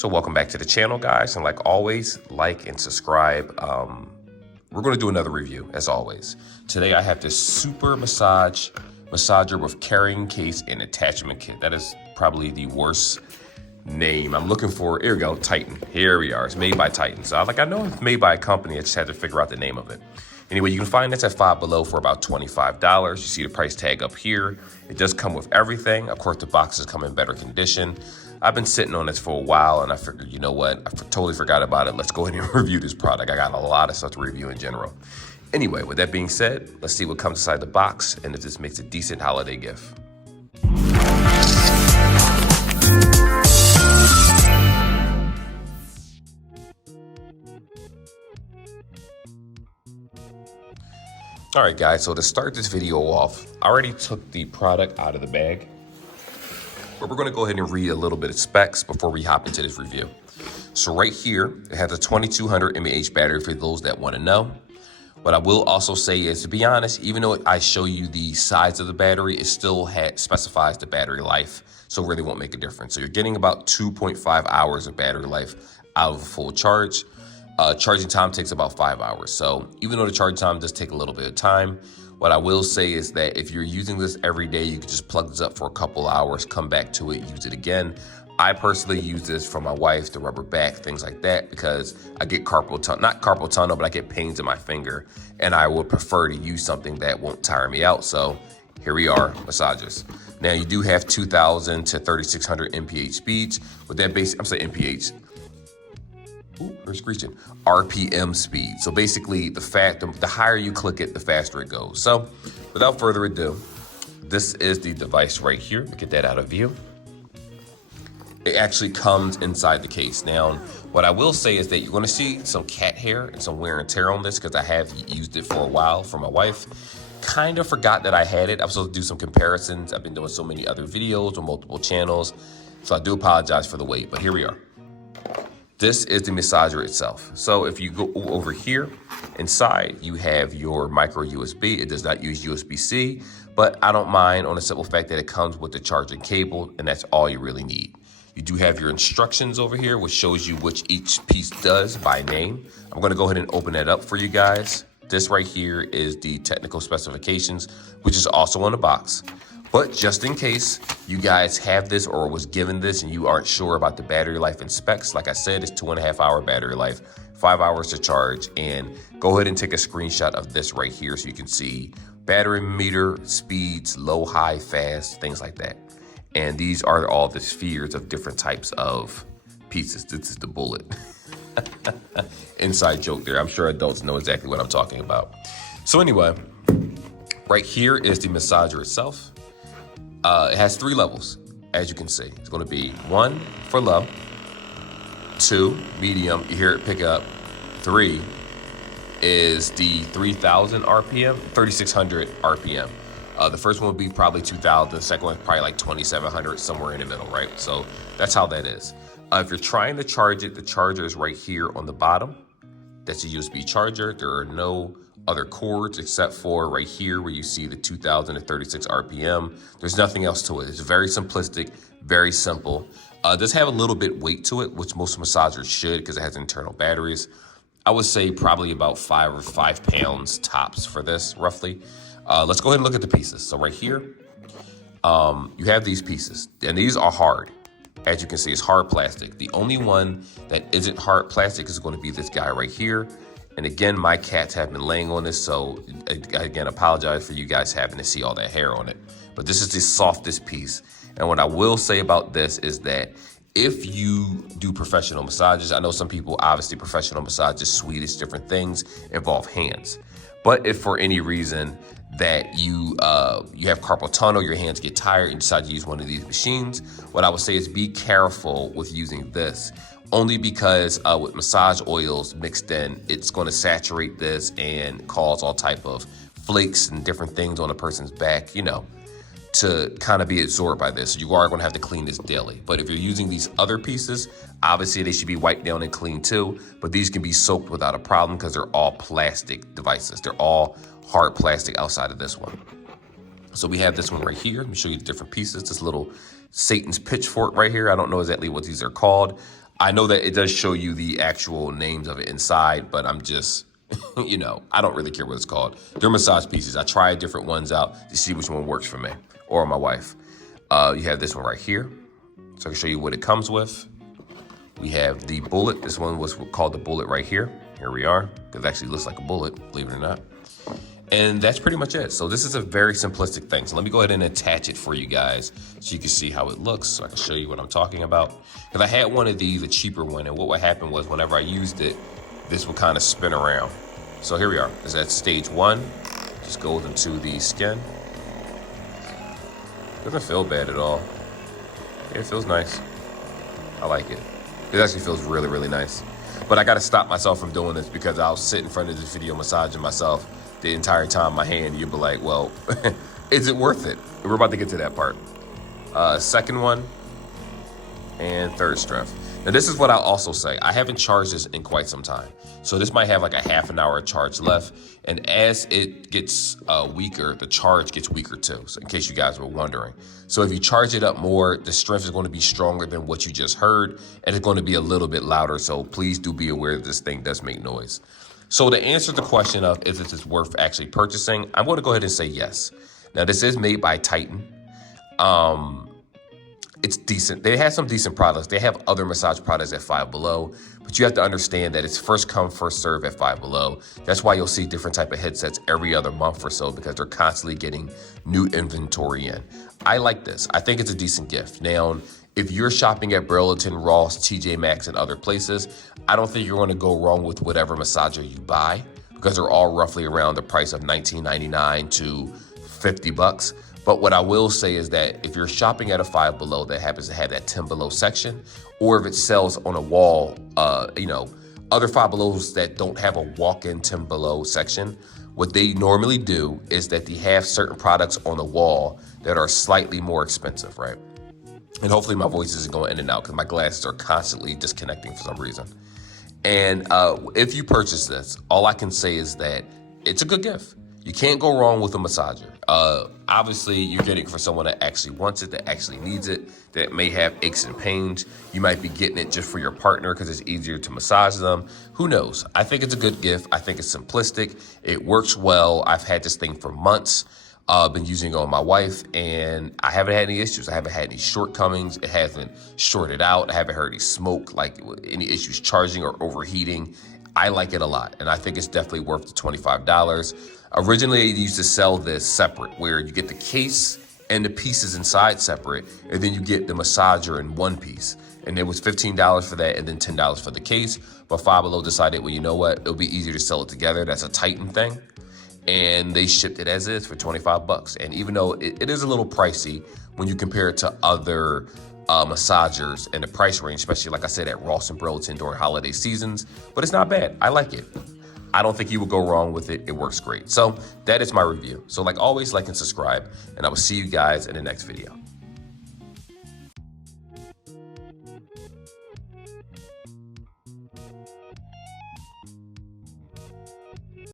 So welcome back to the channel, guys, and like always, like and subscribe. We're going to do another review, as always. Today I have this super massager with carrying case and attachment kit. That is probably the worst name I'm looking for. Here we go, Titan. Here we are. It's made by Titan. So I know it's made by a company. I just had to figure out the name of it. Anyway, you can find this at Five Below for about $25. You see the price tag up here. It does come with everything. Of course, the boxes come in better condition. I've been sitting on this for a while, and I figured, you know what? I totally forgot about it. Let's go ahead and review this product. I got a lot of stuff to review in general. Anyway, with that being said, let's see what comes inside the box and if this makes a decent holiday gift. All right, guys, so to start this video off, I already took the product out of the bag, but we're gonna go ahead and read a little bit of specs before we hop into this review. So right here, it has a 2200 mAh battery for those that wanna know. What I will also say is, to be honest, even though I show you the size of the battery, it still specifies the battery life, so it really won't make a difference. So you're getting about 2.5 hours of battery life out of a full charge. Charging time takes about 5 hours. So even though the charging time does take a little bit of time, what I will say is that if you're using this every day, you can just plug this up for a couple hours, come back to it, use it again. I personally use this for my wife, the rubber back, things like that, because I get not carpal tunnel, but I get pains in my finger, and I would prefer to use something that won't tire me out. So here we are, massagers. Now you do have 2,000 to 3,600 mph speeds. With that base, I'm saying mph. Ooh, we're screeching. RPM speed. So basically, the higher you click it, the faster it goes. So without further ado, this is the device right here. Get that out of view. It actually comes inside the case. Now, what I will say is that you're going to see some cat hair and some wear and tear on this because I have used it for a while for my wife. Kind of forgot that I had it. I was supposed to do some comparisons. I've been doing so many other videos on multiple channels, so I do apologize for the wait, but here we are. This is the massager itself. So if you go over here, inside you have your micro USB. It does not use USB-C, but I don't mind on the simple fact that it comes with the charging cable, and that's all you really need. You do have your instructions over here, which shows you which each piece does by name. I'm gonna go ahead and open that up for you guys. This right here is the technical specifications, which is also on the box. But just in case you guys have this or was given this and you aren't sure about the battery life and specs, like I said, it's 2.5 hour battery life, 5 hours to charge, and go ahead and take a screenshot of this right here so you can see battery meter, speeds, low, high, fast, things like that. And these are all the spheres of different types of pieces. This is the bullet. Inside joke there. I'm sure adults know exactly what I'm talking about. So anyway, right here is the massager itself. It has 3 levels, as you can see. It's going to be 1 for low, 2 medium, you hear it pick up, 3 is the 3,000 RPM, 3,600 RPM. The first one would be probably 2,000, the second one is probably like 2,700, somewhere in the middle, right? So that's how that is. If you're trying to charge it, the charger is right here on the bottom. That's a USB charger. There are no other cords except for right here where you see the 2,000 to 36 RPM. There's nothing else to it. It's very simplistic, very simple. It does have a little bit weight to it, which most massagers should because it has internal batteries. I would say probably about 5 pounds tops for this, roughly. Let's go ahead and look at the pieces. So right here, you have these pieces, and these are hard. As you can see, it's hard plastic. The only one that isn't hard plastic is going to be this guy right here. And again, my cats have been laying on this, so again, apologize for you guys having to see all that hair on it. But this is the softest piece. And what I will say about this is that if you do professional massages, I know some people, obviously professional massages, Swedish, different things, involve hands. But if for any reason that you have carpal tunnel, your hands get tired, and decide to use one of these machines, what I would say is be careful with using this. Only because with massage oils mixed in, it's going to saturate this and cause all type of flakes and different things on a person's back, you know, to kind of be absorbed by this. So you are going to have to clean this daily. But if you're using these other pieces, obviously they should be wiped down and cleaned too. But these can be soaked without a problem because they're all plastic devices. They're all hard plastic outside of this one. So we have this one right here. Let me show you the different pieces. This little Satan's pitchfork right here. I don't know exactly what these are called. I know that it does show you the actual names of it inside, but I'm just, you know, I don't really care what it's called. They're massage pieces. I tried different ones out to see which one works for me or my wife. You have this one right here. So I can show you what it comes with. We have the bullet. This one was called the bullet right here. Here we are. It actually looks like a bullet, believe it or not. And that's pretty much it. So this is a very simplistic thing. So let me go ahead and attach it for you guys so you can see how it looks, so I can show you what I'm talking about. Because I had one of these, a cheaper one, and what would happen was whenever I used it, this would kind of spin around. So here we are. This is at stage 1. Just goes into the skin. Doesn't feel bad at all. Yeah, it feels nice. I like it. It actually feels really, really nice. But I got to stop myself from doing this because I'll sit in front of this video massaging myself the entire time my hand. You'll be like, well, is it worth it? We're about to get to that part. Second one and third strength. Now this is what I'll also say. I haven't charged this in quite some time. So this might have like a half an hour charge left. And as it gets weaker, the charge gets weaker too. So in case you guys were wondering. So if you charge it up more, the strength is going to be stronger than what you just heard. And it's going to be a little bit louder. So please do be aware that this thing does make noise. So to answer the question of if this is worth actually purchasing, I'm going to go ahead and say yes. Now this is made by Titan. It's decent. They have some decent products. They have other massage products at Five Below, but you have to understand that it's first come, first serve at Five Below. That's why you'll see different type of headsets every other month or so, because they're constantly getting new inventory in. I like this. I think it's a decent gift. Now, if you're shopping at Burlington, Ross, TJ Maxx, and other places, I don't think you're going to go wrong with whatever massager you buy, because they're all roughly around the price of $19.99 to $50. But what I will say is that if you're shopping at a Five Below that happens to have that 10 Below section, or if it sells on a wall, you know, other Five Belows that don't have a walk-in 10 Below section, what they normally do is that they have certain products on the wall that are slightly more expensive, right? And hopefully my voice isn't going in and out because my glasses are constantly disconnecting for some reason. And if you purchase this, all I can say is that it's a good gift. You can't go wrong with a massager. Obviously, you're getting it for someone that actually wants it, that actually needs it, that may have aches and pains. You might be getting it just for your partner because it's easier to massage them. Who knows? I think it's a good gift. I think it's simplistic. It works well. I've had this thing for months. Been using it on my wife, and I haven't had any issues. I haven't had any shortcomings. It hasn't shorted out. I haven't heard any smoke, like any issues charging or overheating. I like it a lot, and I think it's definitely worth the $25. Originally, they used to sell this separate, where you get the case and the pieces inside separate, and then you get the massager in one piece. And it was $15 for that, and then $10 for the case. But Five Below decided, well, you know what? It'll be easier to sell it together. That's a Titan thing. And they shipped it as is for $25. And even though it is a little pricey when you compare it to other massagers in the price range, especially like I said at Ross and Burlington during holiday seasons, but it's not bad. I like it. I don't think you will go wrong with it. It works great. So that is my review. So like always, like and subscribe, and I will see you guys in the next video.